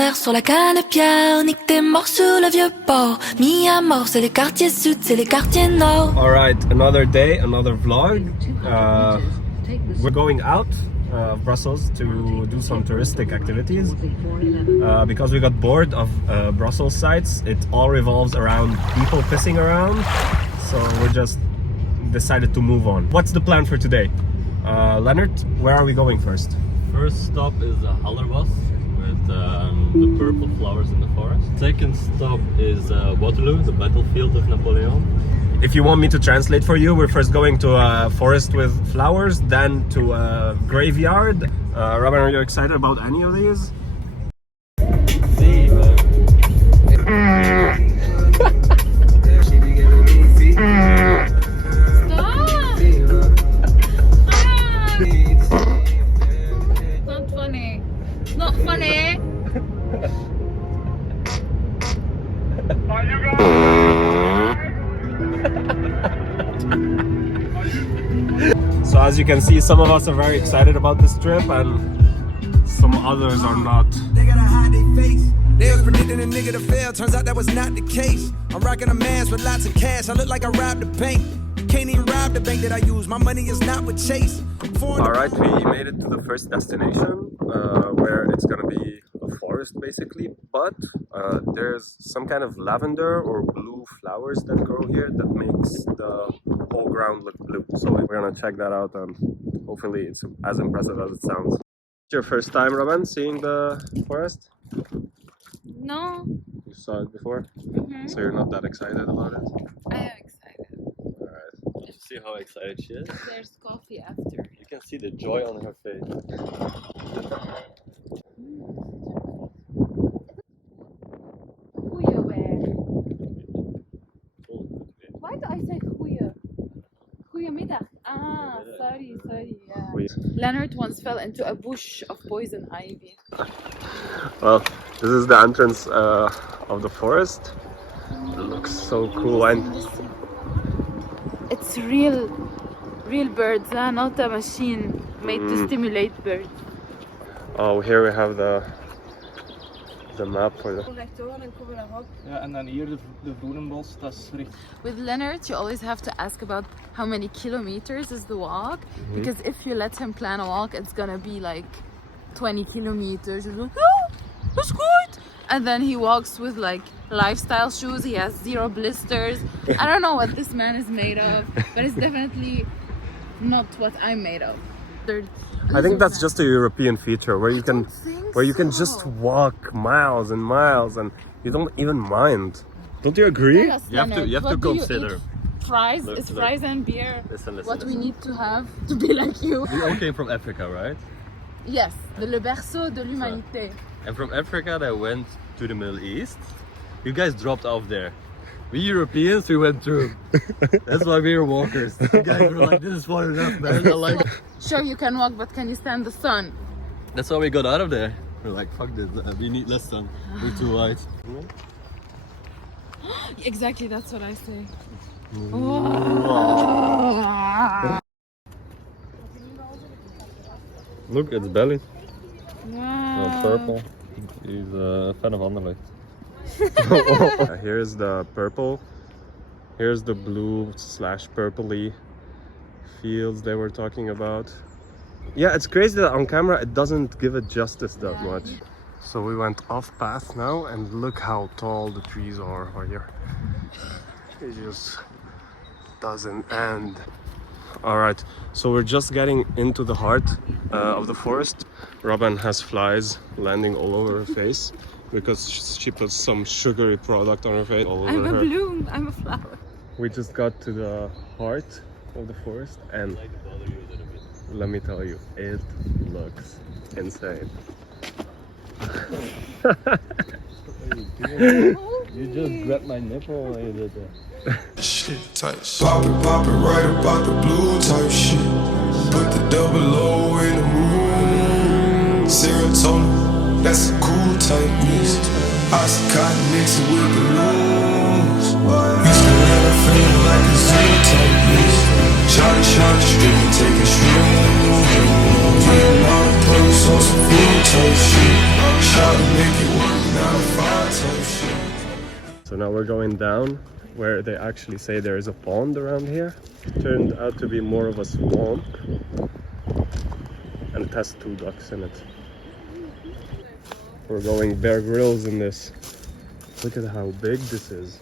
mer sur la canne-pierre. Nique tes morts sur le vieux port. Mis à mort, c'est les quartiers sud, c'est les quartiers nord. Alright, another day, another vlog. We're going out of Brussels to do some touristic activities. Because we got bored of Brussels sites, it all revolves around people pissing around. So we just decided to move on. What's the plan for today? Leonard, where are we going first? First stop is a Hallerbos with the purple flowers in the forest. Second stop is Waterloo, the battlefield of Napoleon. If you want me to translate for you, we're first going to a forest with flowers, then to a graveyard. Robin, are you excited about any of these? So as you can see, some of us are very excited about this trip and some others are not. They gotta hide their face. They was predicting a nigga to fail, turns out that was not the case. I'm rocking a mask with lots of cash, I look like I robbed the bank. Can't even rob the bank that I use, my money is not with Chase. Alright, we made it to the first destination, where it's gonna be a forest basically, but there's some kind of lavender or blue flowers that grow here that makes the whole ground look blue. So we're gonna check that out and hopefully it's as impressive as it sounds. It's your first time, Robin, seeing the forest? No. You saw it before? So you're not that excited about it? I am excited. Alright. You see how excited she is? There's coffee after. You can see the joy on her face. Why do I say goeie? Goeiemiddag. Ah, sorry, yeah. Leonard once fell into a bush of poison ivy. Well, this is the entrance of the forest. It looks so cool and It's real birds, not a machine made to stimulate birds. oh, here we have the map for the. Ja, en dan hier de Vroenenbos, dat is recht. With Leonard, you always have to ask about how many kilometers is the walk, because if you let him plan a walk, it's gonna be like 20 kilometers. He's like, oh, that's good. And then he walks with like lifestyle shoes. He has 0 blisters. I don't know what this man is made of, but it's definitely not what I'm made of. I think that's just a European feature where you can just walk miles and miles and you don't even mind. Don't you agree? Tell us, You have Leonard, to what do you consider. eat? Fries? Look, Is look. fries and beer Listen, what we listen. need to have to be like you? We all came from Africa, right? Yes, le berceau de l'humanité. And from Africa they went to the Middle East. You guys dropped off there. We Europeans, we went through. That's why we're walkers. You guys were like, this is far enough, man. They're like, Sure, you can walk, but can you stand the sun? that's why we got out of there. We're like, fuck this, we need less sun. We're too white. Exactly, that's what I say. Look, it's Belly. Wow. Purple. He's a fan of Anderlecht. Here's the purple. Here's the blue / purpley fields they were talking about. Yeah, it's crazy that on camera it doesn't give it justice that much. So we went off path now and look how tall the trees are here. It just doesn't end. Alright, so we're just getting into the heart of the forest. Robin has flies landing all over her face because she put some sugary product on her face all over I'm a her. bloom, I'm a flower. We just got to the heart of the forest and let me tell you, it looks insane. You just grabbed my nipple when you did that. Shit type shit. Pop it right about the blue type shit. Put the double O in the moon. Serotonin, that's a cool type mix. Oxycontin mixed with balloons. Used to have a feeling like a zoo type mix. Shot, strictly taking shrooms. Getting all the perks on some food type shit. Shot to make it work. now we're going down where they actually say there is a pond around here. Turned out to be more of a swamp. And it has 2 ducks in it. We're going Bear Grylls in this. Look at how big this is.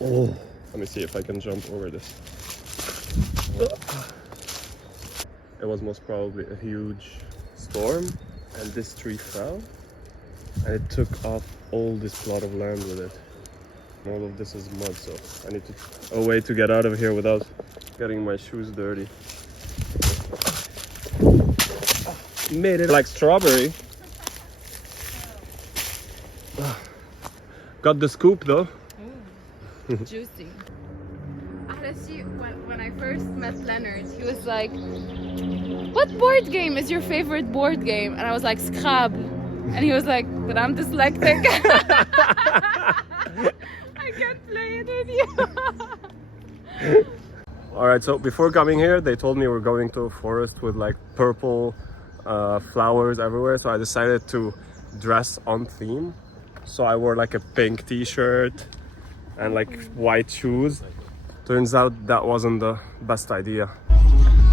Oh, let me see if I can jump over this. It was most probably a huge storm and this tree fell and it took off all this plot of land with it. All of this is mud, so I need a way to get out of here without getting my shoes dirty. Made it like strawberry. Got the scoop though. Juicy. Honestly, when I first met Leonard, he was like, "What board game is your favorite board game?" And I was like, "Scrabble." And he was like, "But I'm dyslexic." I can't play it with you. Alright, so before coming here, they told me we're going to a forest with like purple flowers everywhere. So I decided to dress on theme. So I wore like a pink t-shirt and like white shoes. Turns out that wasn't the best idea.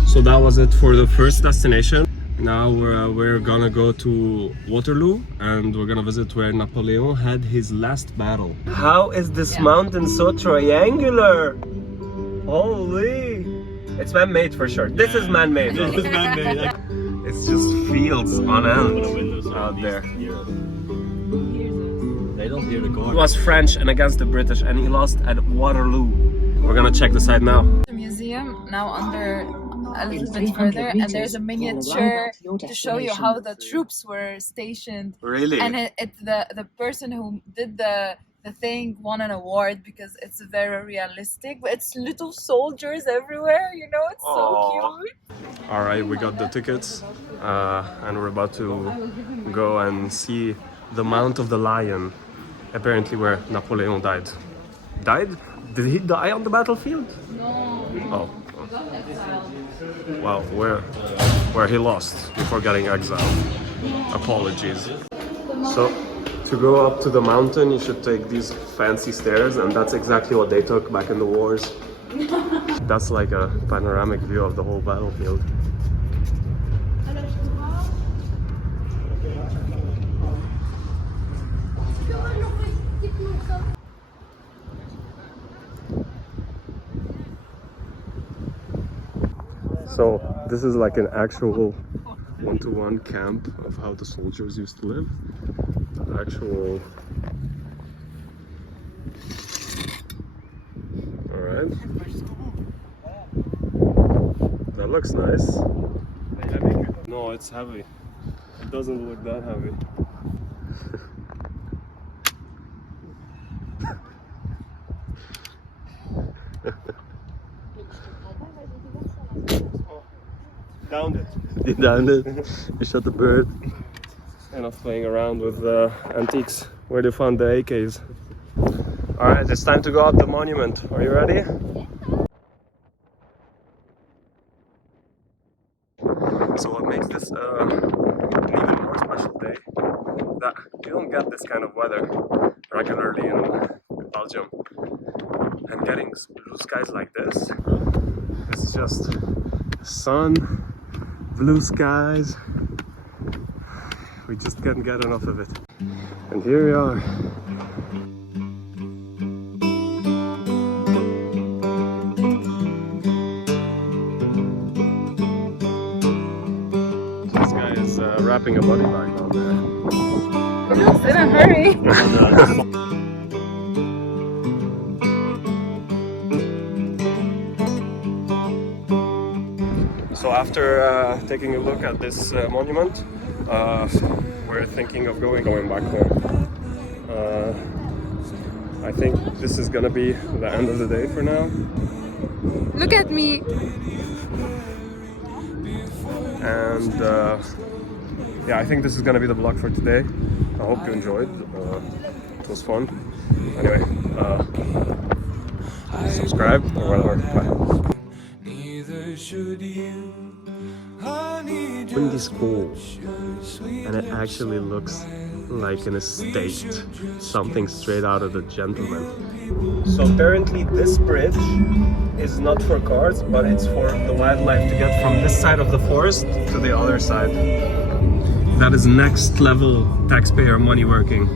So that was it for the first destination. Now we're gonna go to Waterloo and we're gonna visit where Napoleon had his last battle. How is this mountain so triangular? Holy! It's man-made for sure. This is man-made. This is man-made. It's just fields on end out there. They don't hear the He chord. was French and against the British and he lost at Waterloo. We're gonna check the site now. The museum now under a little bit further, and there's a miniature to show you how the troops were stationed. Really? And the person who did the thing won an award because it's very realistic, but it's little soldiers everywhere, you know, it's so cute. Alright, we got the tickets and we're about to go and see the Mount of the Lion, apparently where Napoleon died. Died? Did he die on the battlefield? No. Oh. He got exiled. Well, where he lost before getting exiled. Apologies. So, to go up to the mountain, you should take these fancy stairs, and that's exactly what they took back in the wars. That's like a panoramic view of the whole battlefield. So this is like an actual one-to-one camp of how the soldiers used to live. An actual... Alright. That looks nice. No, it's heavy. It doesn't look that heavy. Downed it. You downed it. You shot the bird. Enough playing around with antiques. Where they found the AKs. Alright, it's time to go up the monument. Are you ready? So what makes this an even more special day is that you don't get this kind of weather regularly in Belgium. And getting blue skies like this is just sun, blue skies. We just can't get enough of it. And here we are. This guy is wrapping a body bag down there. He looks in a hurry. So after taking a look at this monument, we're thinking of going back home. I think this is gonna be the end of the day for now. Look at me. And yeah, I think this is gonna be the vlog for today. I hope you enjoyed. It was fun. Anyway, subscribe or whatever. Bye. Neither should you. I need Windy School, and it actually looks like an estate, something straight out of The Gentleman. So apparently this bridge is not for cars, but it's for the wildlife to get from this side of the forest to the other side. That is next level taxpayer money working.